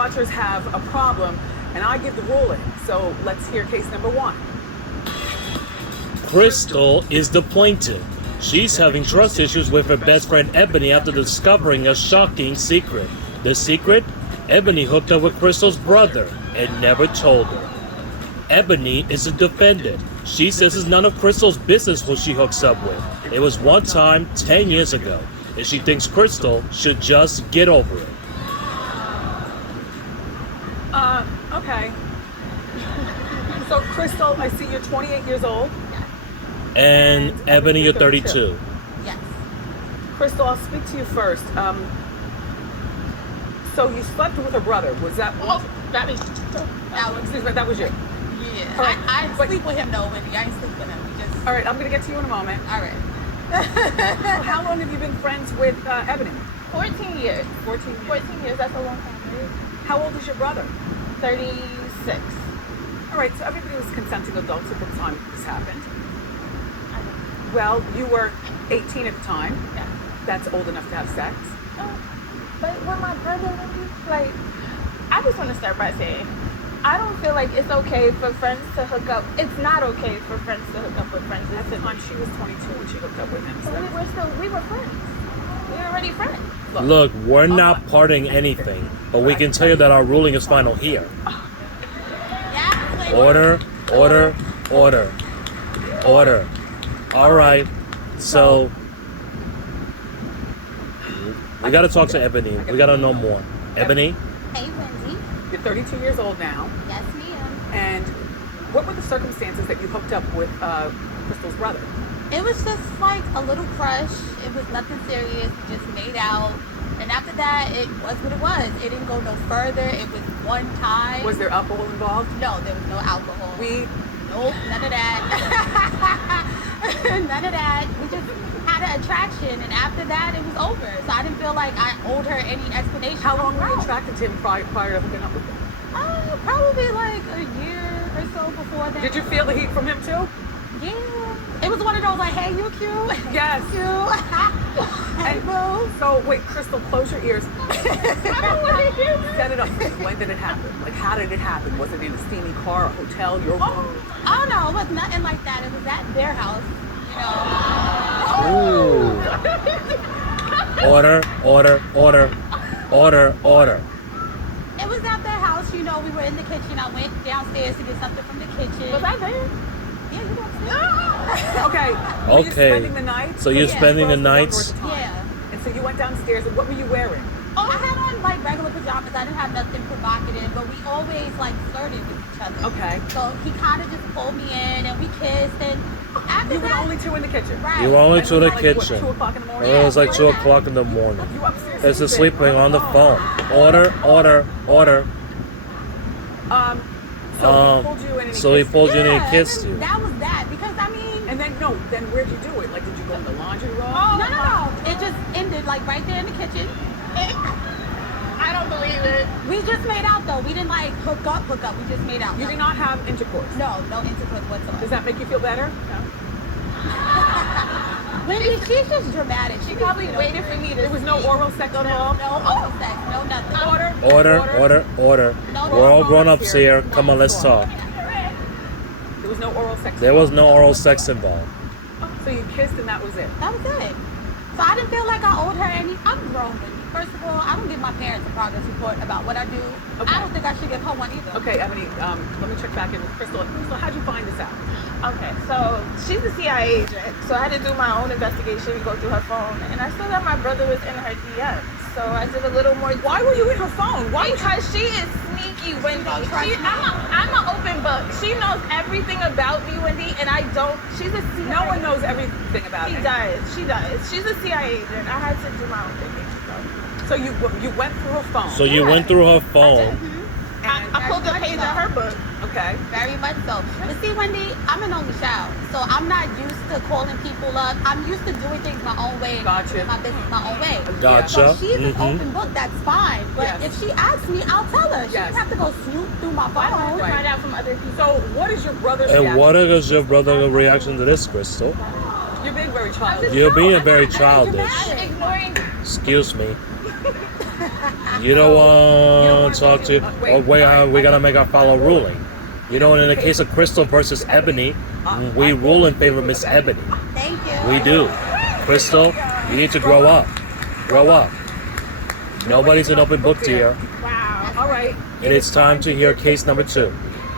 watchers have a problem, and I give the ruling. So let's hear case number 1. Crystal is the plaintiff. She's having trust issues with her best friend Ebony after discovering a shocking secret. The secret? Ebony hooked up with Crystal's brother and never told her. Ebony is a defendant. She says it's none of Crystal's business who she hooks up with. It was one time 10 years ago, and she thinks Crystal should just get over it. Okay. So, Crystal, I see you're 28 years old. And Ebony, you're 32. Yes. Crystal, I'll speak to you first. So you slept with her brother. Was that? Oh, that was Excuse me, that was you. yeah. All right, I but- sleep with him though, Wendy. I ain't sleep with him. We just All right, I'm gonna get to you in a moment. all right. So how long have you been friends with Ebony? 14 years. 14 years. 14 years, that's a long time, right? How old is your brother? 36. All right, so everybody was consenting adults at the time this happened. I don't Well, you were 18 at the time. yeah. That's old enough to have sex. But when my brother, like, I just want to start by saying, I don't feel like it's okay for friends to hook up. It's not okay for friends to hook up with friends. At the It's time, she was 22 when she hooked up with him. So we were friends. We were already friends. Look, we're not parting anything, but we can tell you that our ruling is final here. Yeah. Like, Order, order, order, order. All right, so we gotta talk to Ebony. We gotta know more. Ebony, Hey, Wendy. you're 32 years old now. Yes, ma'am. And what were the circumstances that you hooked up with Crystal's brother? It was just like a little crush. It was nothing serious. We just made out. And after that, it was what it was. It didn't go no further. It was one time. Was there alcohol involved? No, there was no alcohol. Weed? Nope, none of that. None of that. We just had an attraction, and after that, it was over. So I didn't feel like I owed her any explanation. How long were you No. attracted to him prior to hooking up with him? Probably like a year or so before that. Did you feel the heat from him too? Yeah. It was one of those like, hey, you cute. Yes. Cute. Hey, And boo. so, wait, Crystal, close your ears. I don't want to hear this. Set it up. When did it happen? Like, how did it happen? Was it in a steamy car, a hotel, your room? Oh no, it was nothing like that. It was at their house, you know. ooh. Order, order, order, order, order. It was at their house, you know. We were in the kitchen. I went downstairs to get something from the kitchen. Was I there? Yeah, you upstairs. Okay. Were you Okay. spending the night? So you're Yeah. spending the Girls were younger nights. at the time. Yeah. And so you went downstairs, and what were you wearing? Oh, I had on like regular pajamas. I didn't have nothing provocative, but we always like flirted with each other. Okay. So he kind of just pulled me in and we kissed, and after You were that, only two in the kitchen. right. You were only And to it the was like, what, kitchen. 2 o'clock in the morning? It was like Yeah. 2 o'clock in the morning. You upstairs This is sleeping on the phone. Oh. Order, order, order. So he pulled you in and So he kissed pulled you in and Yeah, he kissed and you. That was that because I mean. you. And then, no, then where'd you do it? Like, did you go in the laundry room? No. It just ended like right there in the kitchen. I don't believe it. We just made out though. We didn't like hook up. We just made out. You did not have intercourse. No intercourse Does whatsoever. that make you feel better? Wendy, she's just dramatic. She probably waited for me to. There was no oral sex involved? No oral sex, no nothing. Order. Order. No, We're all grown ups here. Come on, let's talk. There was no oral sex There was involved. no oral sex involved. So you kissed and that was it. That was it. So I didn't feel like I owed her any. I'm grown. Wendy. First of all, I don't give my parents a progress report about what I do. Okay. I don't think I should give her one either. Okay, Ebony, let me check back in with Crystal. Crystal, how'd you find this out? Okay, so she's a CIA agent, so I had to do my own investigation, go through her phone, and I saw that my brother was in her DMs. So I did a little more. Why were you in her phone? Why? Because she is sneaky, Wendy. don't trust me. I'm an open book. She knows everything about me, Wendy, and I don't. She's a CIA. No one knows everything about She it. does. She does. She's a CIA agent. I had to do my own thing. So you went through her phone. So you went through her phone. I pulled a page out her book. Okay. Very much so. But see, Wendy, I'm an only child, so I'm not used to calling people up. I'm used to doing things my own way and Gotcha. doing my business my own way. Gotcha. So she's an Mhm. open book, that's fine. But Yes. if she asks me, I'll tell her. She Yes. doesn't have to go snoop through my I phone. wanted to Right. find out from other people. So what is your brother's And reaction? what is your brother's reaction to this, Crystal? You're being very childish. You're being I'm very not childish. dramatic. Ignoring. Excuse me. You don't want wanna to talk to. wait, Or wait, alright, we're gonna make our final ruling. You know, in the case of Crystal versus Ebony, we rule in favor of Miss Ebony. Thank you. We do. Crystal, you need to grow up. Grow up. Nobody's an open book, dear. Wow. All right. And it's time to hear case number 2.